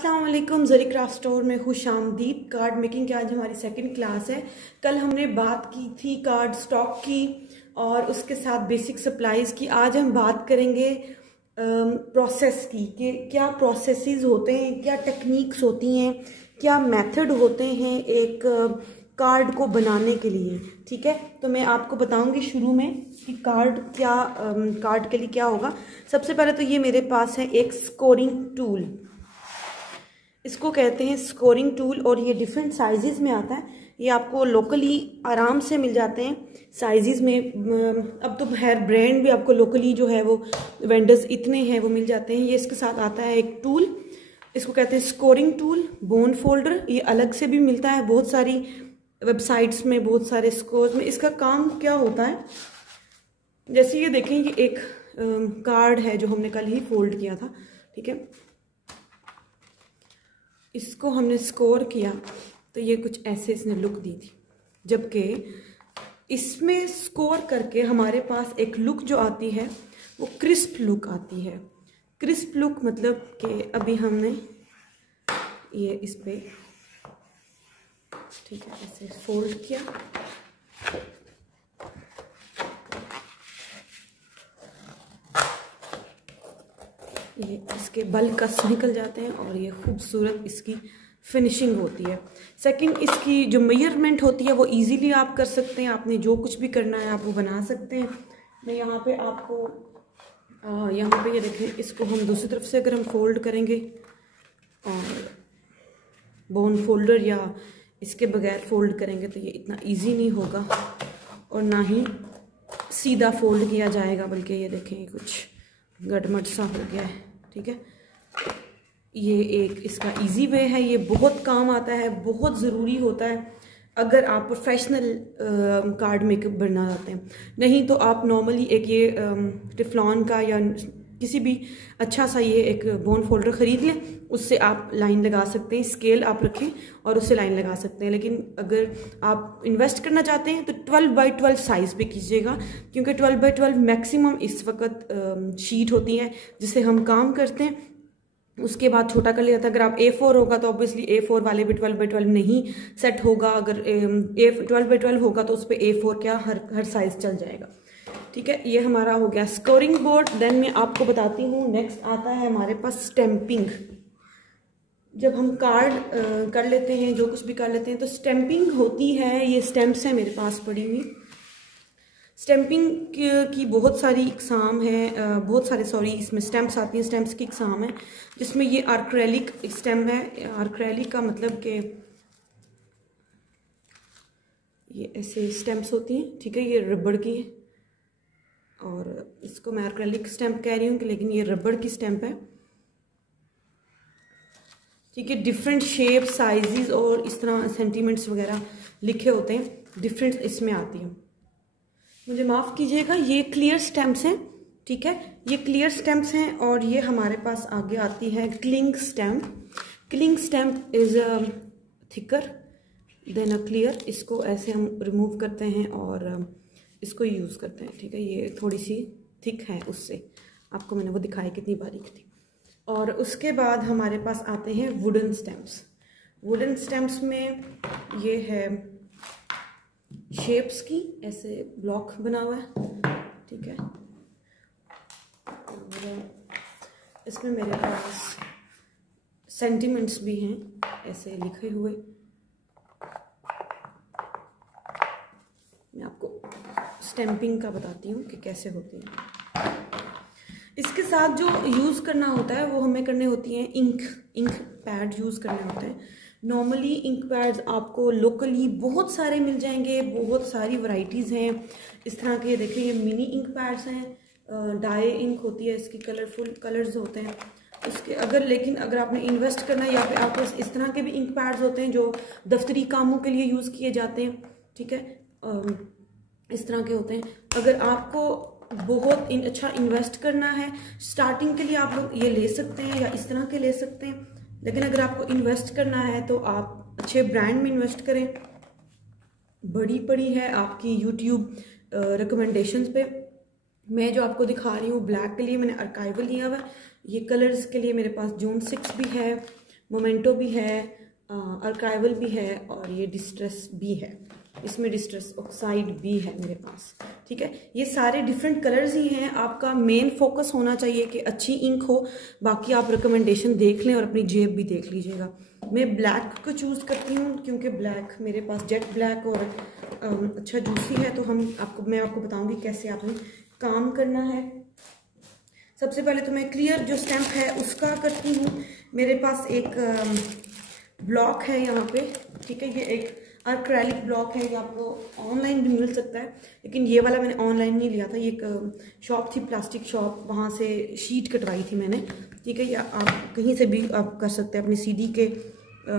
अस्सलाम वालेकुम। ज़री craft store में खुश आमदीद। कार्ड मेकिंग की आज हमारी सेकंड क्लास है। कल हमने बात की थी कार्ड स्टॉक की और उसके साथ बेसिक सप्लाईज की। आज हम बात करेंगे प्रोसेस की कि क्या प्रोसेसेस होते हैं, क्या टेक्निक्स होती हैं, क्या मेथड होते हैं एक कार्ड को बनाने के लिए। ठीक है, तो मैं आपको बताऊंगी शुरू में कि कार्ड के लिए क्या होगा। सबसे पहले तो ये मेरे पास है एक स्कोरिंग टूल, इसको कहते हैं स्कोरिंग टूल, और ये डिफरेंट साइजेस में आता है। ये आपको लोकली आराम से मिल जाते हैं साइजेस में। अब तो हर ब्रांड भी आपको लोकली जो है वो वेंडर्स इतने हैं वो मिल जाते हैं। ये इसके साथ आता है एक टूल, इसको कहते हैं स्कोरिंग टूल। बोन फोल्डर ये अलग से भी मिलता है बहुत सारी वेबसाइट्स में, बहुत सारे स्कोर्स में। इसका काम क्या होता है, जैसे ये देखें, ये एक कार्ड है जो हमने कल ही फोल्ड किया था। ठीक है, इसको हमने स्कोर किया तो ये कुछ ऐसे इसने लुक दी थी, जबकि इसमें स्कोर करके हमारे पास एक लुक जो आती है वो क्रिस्प लुक आती है। क्रिस्प लुक मतलब कि अभी हमने ये इस पे, ठीक है, ऐसे फोल्ड किया, ये इसके बल कस निकल जाते हैं और ये खूबसूरत इसकी फिनिशिंग होती है। सेकंड, इसकी जो मेजरमेंट होती है वो इजीली आप कर सकते हैं। आपने जो कुछ भी करना है आप वो बना सकते हैं। मैं यहाँ पे आपको यहाँ पे ये देखें, इसको हम दूसरी तरफ से अगर हम फोल्ड करेंगे और बोन फोल्डर या इसके बगैर फोल्ड करेंगे तो ये इतना इजी नहीं होगा और ना ही सीधा फोल्ड किया जाएगा, बल्कि ये देखें कुछ गड़मड़ सा हो गया है। ठीक है, ये एक इसका इजी वे है, ये बहुत काम आता है, बहुत ज़रूरी होता है अगर आप प्रोफेशनल कार्ड मेकअप बनना चाहते हैं। नहीं तो आप नॉर्मली एक ये टिफ्लॉन का या किसी भी अच्छा सा ये एक बोन फोल्डर ख़रीद लें, उससे आप लाइन लगा सकते हैं। स्केल आप रखें और उससे लाइन लगा सकते हैं। लेकिन अगर आप इन्वेस्ट करना चाहते हैं तो 12x12 साइज़ पे कीजिएगा, क्योंकि 12x12 मैक्सिमम इस वक्त शीट होती है जिससे हम काम करते हैं। उसके बाद छोटा कर लिया था। अगर आप A4 होगा तो ऑब्वियसली A4 वाले भी 12x12 नहीं सेट होगा। अगर 12x12 होगा तो उस पर A4 क्या हर साइज़ चल जाएगा। ठीक है, ये हमारा हो गया स्कोरिंग बोर्ड। देन मैं आपको बताती हूँ, नेक्स्ट आता है हमारे पास स्टैंपिंग। जब हम कार्ड कर लेते हैं, जो कुछ भी कर लेते हैं, तो स्टैंपिंग होती है। ये स्टैम्प्स हैं मेरे पास पड़ी हुई। स्टैंपिंग की बहुत सारी इकसाम है, बहुत सारे इसमें स्टैम्प्स आती हैं। स्टैम्प्स की इकसाम है जिसमें ये आर्क्रेलिक स्टैम्प है। आर्क्रेलिक का मतलब कि ये ऐसे स्टैम्प्स होती हैं। ठीक है, ये रबड़ की है और इसको मैं आर्क्रेलिक स्टैम्प कह रही हूँ, लेकिन ये रबड़ की स्टैम्प है। ठीक है, डिफरेंट शेप, साइजेस और इस तरह सेंटीमेंट्स वगैरह लिखे होते हैं, डिफरेंट इसमें आती है। मुझे माफ़ कीजिएगा, ये क्लियर स्टैम्प्स हैं। ठीक है, ये क्लियर स्टैम्प्स हैं और ये हमारे पास आगे आती है cling stamp. Cling stamp is thicker than a clear. इसको ऐसे हम रिमूव करते हैं और इसको यूज़ करते हैं। ठीक है, ये थोड़ी सी थिक है, उससे आपको मैंने वो दिखाई कितनी बारीक थी। और उसके बाद हमारे पास आते हैं वुडन स्टैम्प्स। वुडन स्टैम्प्स में ये है शेप्स की, ऐसे ब्लॉक बना हुआ है। ठीक है, और इसमें मेरे पास सेंटिमेंट्स भी हैं ऐसे लिखे हुए। मैं आपको स्टैंपिंग का बताती हूँ कि कैसे होती है। इसके साथ जो यूज़ करना होता है वो हमें करने होती हैं इंक पैड यूज़ करने होते हैं। नॉर्मली इंक पैड्स आपको लोकली बहुत सारे मिल जाएंगे, बहुत सारी वैरायटीज़ हैं इस तरह के। देखिए, ये मिनी इंक पैड्स हैं, डाई इंक होती है इसकी, कलरफुल कलर्स होते हैं उसके। लेकिन अगर आपने इन्वेस्ट करना है, या फिर आपको इस तरह के भी इंक पैड्स होते हैं जो दफ्तरी कामों के लिए यूज़ किए जाते हैं। ठीक है, इस तरह के होते हैं। अगर आपको बहुत अच्छा इन्वेस्ट करना है स्टार्टिंग के लिए, आप लोग ये ले सकते हैं या इस तरह के ले सकते हैं। लेकिन अगर आपको इन्वेस्ट करना है तो आप अच्छे ब्रांड में इन्वेस्ट करें। बड़ी पड़ी है आपकी यूट्यूब रिकमेंडेशंस पे। मैं जो आपको दिखा रही हूँ ब्लैक के लिए मैंने आर्काइवल लिया हुआ है। ये कलर्स के लिए मेरे पास जून 6 भी है मोमेंटो भी है, आर्काइवल भी है और ये डिस्ट्रेस भी है। इसमें डिस्ट्रेस ऑक्साइड भी है मेरे पास, ठीक है। ये सारे डिफरेंट कलर्स ही हैं। आपका मेन फोकस होना चाहिए कि अच्छी इंक हो, बाकी आप रिकमेंडेशन देख लें और अपनी जेब भी देख लीजिएगा। मैं ब्लैक को चूज़ करती हूँ क्योंकि ब्लैक मेरे पास जेट ब्लैक और अच्छा जूसी है। तो मैं आपको बताऊँगी कैसे आपने काम करना है। सबसे पहले तो मैं क्लियर जो स्टैम्प है उसका करती हूँ। मेरे पास एक ब्लॉक है यहाँ पे, ठीक है। ये एक एक्रेलिक ब्लॉक है, ये आपको ऑनलाइन भी मिल सकता है, लेकिन ये वाला मैंने ऑनलाइन नहीं लिया था। ये एक शॉप थी, प्लास्टिक शॉप, वहाँ से शीट कटवाई थी मैंने, ठीक है। या आप कहीं से भी आप कर सकते हैं, अपनी सीडी के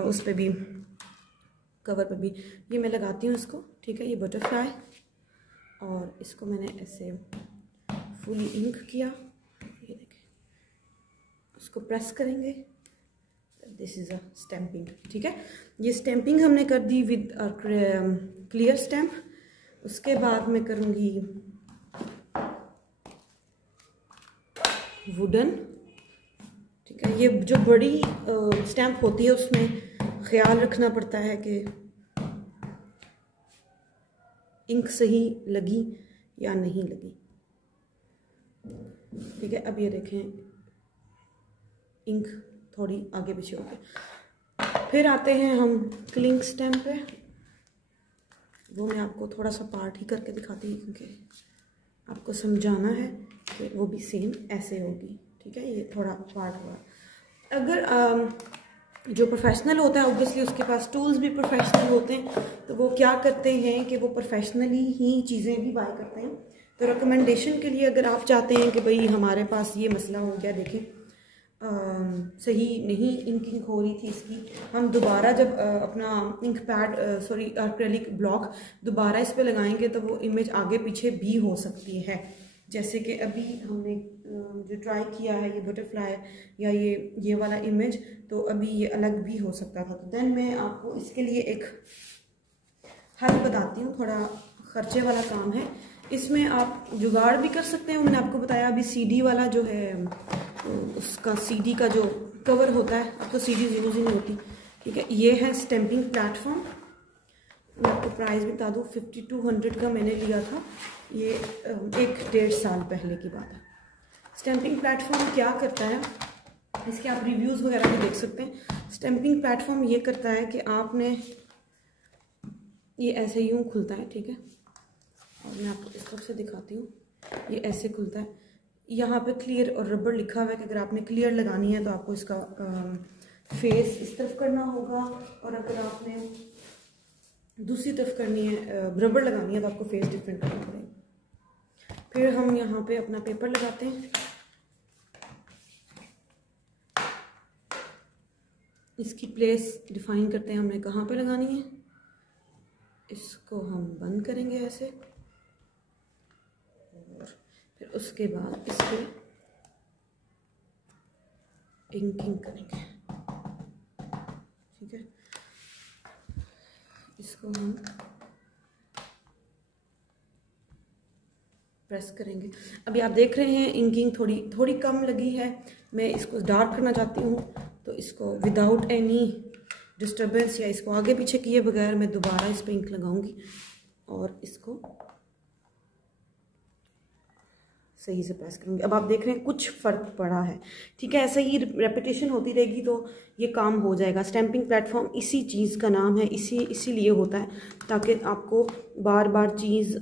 उस पर भी, कवर पर भी। ये मैं लगाती हूँ इसको, ठीक है। ये बटरफ्लाई, और इसको मैंने ऐसे फुली इंक किया, ये देखें। उसको प्रेस करेंगे, दिस इज़ अ स्टैम्पिंग, ठीक है। ये स्टैम्पिंग हमने कर दी विद क्लियर स्टैम्प। उसके बाद मैं करूँगी वुडन, ठीक है। ये जो बड़ी स्टैम्प होती है उसमें ख्याल रखना पड़ता है कि इंक सही लगी या नहीं लगी, ठीक है। अब ये देखें इंक थोड़ी आगे पीछे हो गई। फिर आते हैं हम क्लिंक स्टैम्प पे। वो मैं आपको थोड़ा सा पार्ट ही करके दिखाती हूँ क्योंकि आपको समझाना है कि वो भी सेम ऐसे होगी, ठीक है। ये थोड़ा पार्ट हुआ। अगर जो प्रोफेशनल होता है ऑब्वियसली उसके पास टूल्स भी प्रोफेशनल होते हैं, तो वो क्या करते हैं कि वो प्रोफेशनली ही चीज़ें भी बाय करते हैं। तो रिकमेंडेशन के लिए अगर आप चाहते हैं कि भाई हमारे पास ये मसला हो गया, देखें सही नहीं इंकिंग हो रही थी इसकी, हम दोबारा जब अपना ink pad sorry acrylic block दोबारा इस पे लगाएंगे तो वो इमेज आगे पीछे भी हो सकती है। जैसे कि अभी हमने जो ट्राई किया है ये बटरफ्लाई या ये वाला इमेज, तो अभी ये अलग भी हो सकता था। तो देन मैं आपको इसके लिए एक हल बताती हूँ, थोड़ा खर्चे वाला काम है। इसमें आप जुगाड़ भी कर सकते हैं। मैंने आपको बताया अभी सीडी वाला जो है, उसका सीडी का जो कवर होता है, अब तो सीडी यूज़ ही नहीं होती, ठीक है। ये है स्टैम्पिंग प्लेटफॉर्म। मैं आपको प्राइस बता दूँ, 5200 का मैंने लिया था। ये 1-1.5 साल पहले की बात है। स्टैम्पिंग प्लेटफॉर्म क्या करता है, इसके आप रिव्यूज़ वगैरह भी देख सकते हैं। स्टैम्पिंग प्लेटफॉर्म ये करता है कि आपने ये ऐसे यूँ खुलता है, ठीक है। और मैं आपको इस तरफ से दिखाती हूँ, ये ऐसे खुलता है। यहाँ पे क्लियर और रबर लिखा हुआ है कि अगर आपने क्लियर लगानी है तो आपको इसका फेस इस तरफ करना होगा, और अगर आपने दूसरी तरफ करनी है रबर लगानी है तो आपको फेस डिफरेंट करना पड़ेगा। फिर हम यहाँ पे अपना पेपर लगाते हैं, इसकी प्लेस डिफाइन करते हैं हमने कहाँ पे लगानी है। इसको हम बंद करेंगे ऐसे, और फिर उसके बाद इस पे इंकिंग करेंगे, ठीक है। इसको हम प्रेस करेंगे। अभी आप देख रहे हैं इंकिंग थोड़ी कम लगी है। मैं इसको डार्क करना चाहती हूँ, तो इसको विदाउट एनी डिस्टर्बेंस या इसको आगे पीछे किए बगैर मैं दोबारा इस पर इंक लगाऊंगी और इसको सही से प्रेस करूँगी। अब आप देख रहे हैं कुछ फ़र्क पड़ा है, ठीक है। ऐसे ही रेपिटेशन होती रहेगी तो ये काम हो जाएगा। स्टैम्पिंग प्लेटफॉर्म इसी चीज़ का नाम है, इसीलिए होता है ताकि आपको बार बार चीज़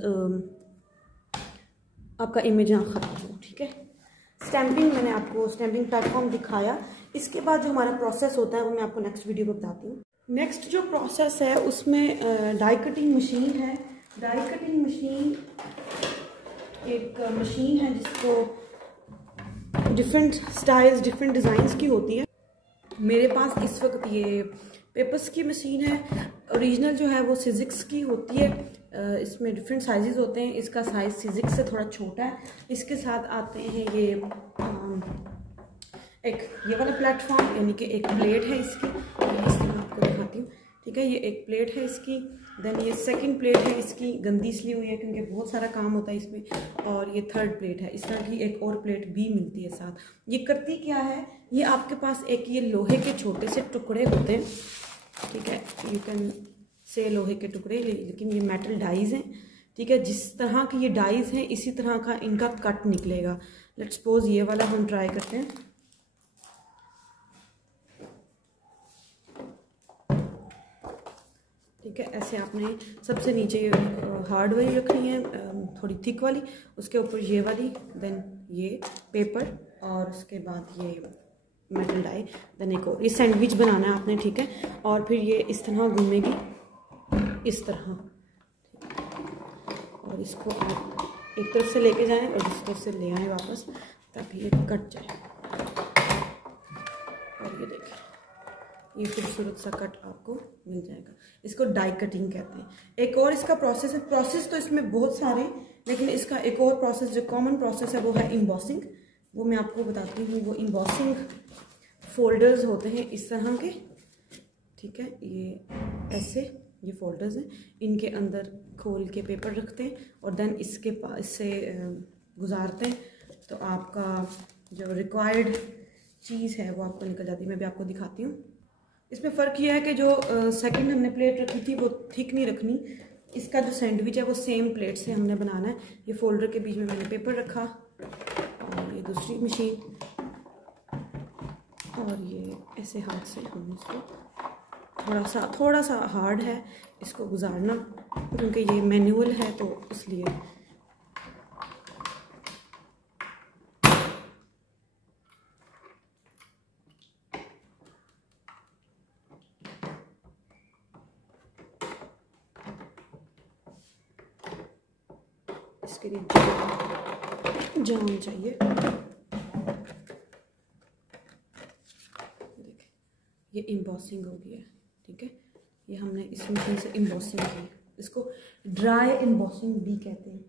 आपका इमेज ना ख़त्म हो, ठीक है। स्टैम्पिंग मैंने आपको स्टैम्पिंग प्लेटफॉर्म दिखाया। इसके बाद जो हमारा प्रोसेस होता है वो मैं आपको नेक्स्ट वीडियो में बताती हूँ। नेक्स्ट जो प्रोसेस है उसमें डाई कटिंग मशीन है। डाई कटिंग मशीन एक मशीन है जिसको डिफरेंट स्टाइल्स डिफरेंट डिज़ाइंस की होती है। मेरे पास इस वक्त ये पेपर्स की मशीन है। ओरिजिनल जो है वो सिजिक्स की होती है। इसमें डिफरेंट साइजेस होते हैं। इसका साइज़ सिजिक्स से थोड़ा छोटा है। इसके साथ आते हैं ये एक ये वाला प्लेटफॉर्म, यानी कि एक प्लेट है इसकी, इस तरह आपको दिखाती हूँ, ठीक है, ये एक प्लेट है इसकी। देन ये सेकंड प्लेट है इसकी, गंदी इसलिए हुई है क्योंकि बहुत सारा काम होता है इसमें। और ये थर्ड प्लेट है। इस तरह की एक और प्लेट भी मिलती है साथ। ये करती क्या है, ये आपके पास एक ये लोहे के छोटे से टुकड़े होते हैं, ठीक है, यू कैन से लोहे के टुकड़े, लेकिन ये मेटल डाइज हैं, ठीक है। जिस तरह की ये डाइज हैं इसी तरह का इनका कट निकलेगा। लेट्स सपोज ये वाला हम ट्राई करते हैं। ठीक है, ऐसे आपने सबसे नीचे हार्ड वाली रखनी है, थोड़ी थिक वाली, उसके ऊपर ये वाली, देन ये पेपर, और उसके बाद ये मेटल डाई, देन एक और। ये सैंडविच बनाना है आपने, ठीक है। और फिर ये इस तरह घूमेगी, इस तरह, और इसको आप एक तरफ से लेके जाएं और दूसरी तरफ से ले आएं वापस, ताकि ये कट जाए। और ये देखें, ये खूबसूरत सा कट आपको मिल जाएगा। इसको डाई कटिंग कहते हैं। एक और इसका प्रोसेस है, प्रोसेस तो इसमें बहुत सारे, लेकिन इसका एक और प्रोसेस जो कॉमन प्रोसेस है वो है एम्बॉसिंग। वो मैं आपको बताती हूँ। वो एम्बॉसिंग फोल्डर्स होते हैं इस तरह के, ठीक है, ये ऐसे, ये फोल्डर्स हैं, इनके अंदर खोल के पेपर रखते हैं और देन इसके पास इससे गुजारते हैं, तो आपका जो रिक्वायर्ड चीज़ है वो आपको निकल जाती है। मैं भी आपको दिखाती हूँ। इसमें फ़र्क ये है कि जो सेकंड हमने प्लेट रखी थी वो थिक नहीं रखनी। इसका जो सैंडविच है वो सेम प्लेट से हमने बनाना है। ये फोल्डर के बीच में मैंने पेपर रखा, और ये दूसरी मशीन, और ये ऐसे हाथ से हम इसको थोड़ा सा हार्ड है इसको गुजारना, क्योंकि ये मैनुअल है तो इसलिए। इसके लिए जाम चाहिए। देखिए, ये एम्बॉसिंग हो गई है, ठीक है। ये हमने इस मशीन से एम्बॉसिंग की, इसको ड्राई एम्बॉसिंग भी कहते हैं।